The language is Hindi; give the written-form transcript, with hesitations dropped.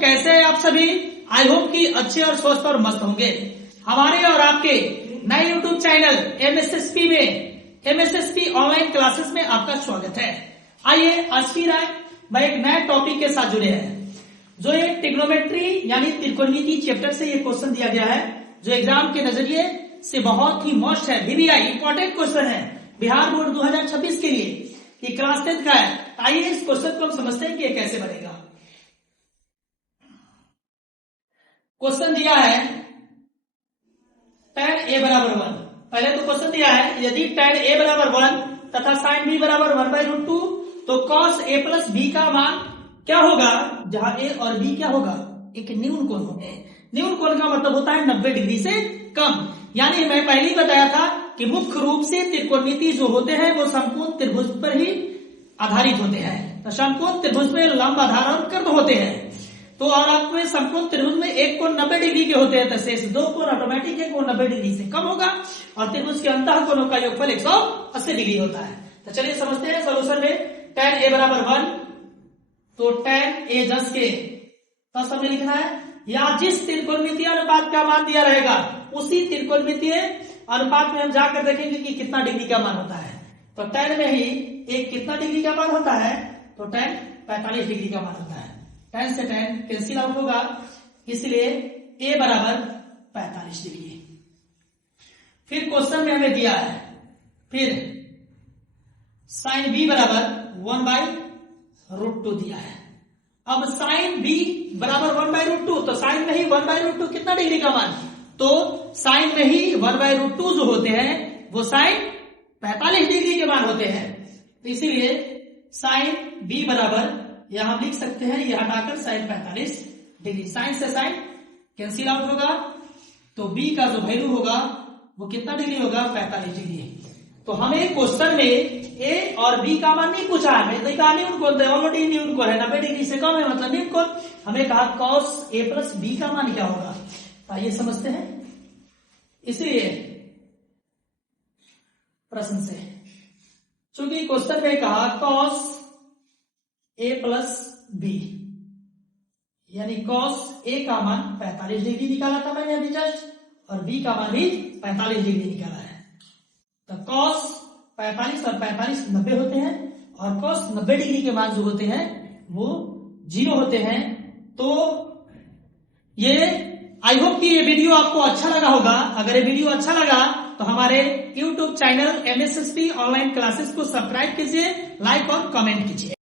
कैसे हैं आप सभी। आई होप कि अच्छे और स्वस्थ और मस्त होंगे। हमारे और आपके नए यूट्यूब चैनल एमएसएसपी ऑनलाइन क्लासेस में आपका स्वागत है। आइए आज फिर मैं एक नए टॉपिक के साथ जुड़े हैं, जो ये ट्रिग्नोमेट्री यानी त्रिकोणमिति चैप्टर से ये क्वेश्चन दिया गया है, जो एग्जाम के नजरिए से बहुत ही मस्ट है, VBI इंपॉर्टेंट क्वेश्चन है बिहार बोर्ड 2026 के लिए। ये क्लास 10 का है। आइए इस क्वेश्चन को हम समझते हैं कि ये कैसे बनेगा। क्वेश्चन दिया है tan a बराबर 1। पहले तो क्वेश्चन दिया है यदि tan a बराबर 1 तथा sin b बराबर 1/√2 तो cos a प्लस b का मान क्या होगा, जहां a और b क्या होगा, एक न्यून कोण होंगे। न्यून कोण का मतलब होता है 90 डिग्री से कम। यानी मैं पहले ही बताया था कि मुख्य रूप से त्रिकोणमिति जो होते हैं वो समकोण त्रिभुज पर ही आधारित होते हैं। तो समकोण त्रिभुज में लंब, आधार और कर्ण होते हैं। तो और आपको समकोण त्रिभुज में एक कोण 90 डिग्री के होते हैं, तो शेष दो कोण ऑटोमेटिक है, कोण 90 डिग्री से कम होगा और त्रिभुज के अंतः कोणों का योगफल 180 डिग्री होता है। तो चलिए समझते हैं सोल्यूशन में। tan a बराबर 1 तो tan a 10 के तो हमें लिखना है, या जिस त्रिकोणमितीय अनुपात का मान दिया रहेगा उसी त्रिकोणमितीय अनुपात में हम जाकर देखेंगे कि कितना डिग्री का मान होता है। तो tan में ही एक कितना डिग्री का मान होता है, तो tan 45 डिग्री का मान होता है। tan से tan कैंसिल आउट होगा, इसलिए a बराबर 45 डिग्री। फिर क्वेश्चन में हमें दिया है, फिर sin b बराबर 1/√2 दिया है। अब sin b बराबर 1/√2 तो sin में ही 1/√2 कितना डिग्री का मान, तो sin में ही 1/√2 जो होते हैं वो sin 45 डिग्री के मान होते हैं। तो इसीलिए sin b बराबर यहां हम लिख सकते हैं, यह हटाकर sin 45 डिग्री। sin से sin कैंसिल आउट होगा, तो b का जो वैल्यू होगा वो कितना डिग्री होगा, 45 डिग्री। तो हमें क्वेश्चन में a और b का मान नहीं पूछा है, हमें देखा न्यून कोण ऑलरेडी न्यून कोण है, 90 डिग्री से कम है मतलब न्यून कोण। हमें कहा cos a प्लस b का मान क्या होगा, आइए समझते हैं। इसलिए प्रश्न से, चूंकि क्वेश्चन में कहा cos a प्लस b यानी cos a का मान 45 डिग्री निकाला था मैंने अभी जस्ट, और b का मान भी 45 डिग्री निकाला है। तो cos 45 और 45 90 होते हैं, और cos 90 डिग्री के मान जो होते हैं वो 0 होते हैं। तो ये आई होप कि ये वीडियो आपको अच्छा लगा होगा। अगर ये वीडियो अच्छा लगा तो हमारे YouTube channel MSSP online classes को सब्सक्राइब कीजिए, लाइक और कमेंट कीजिए।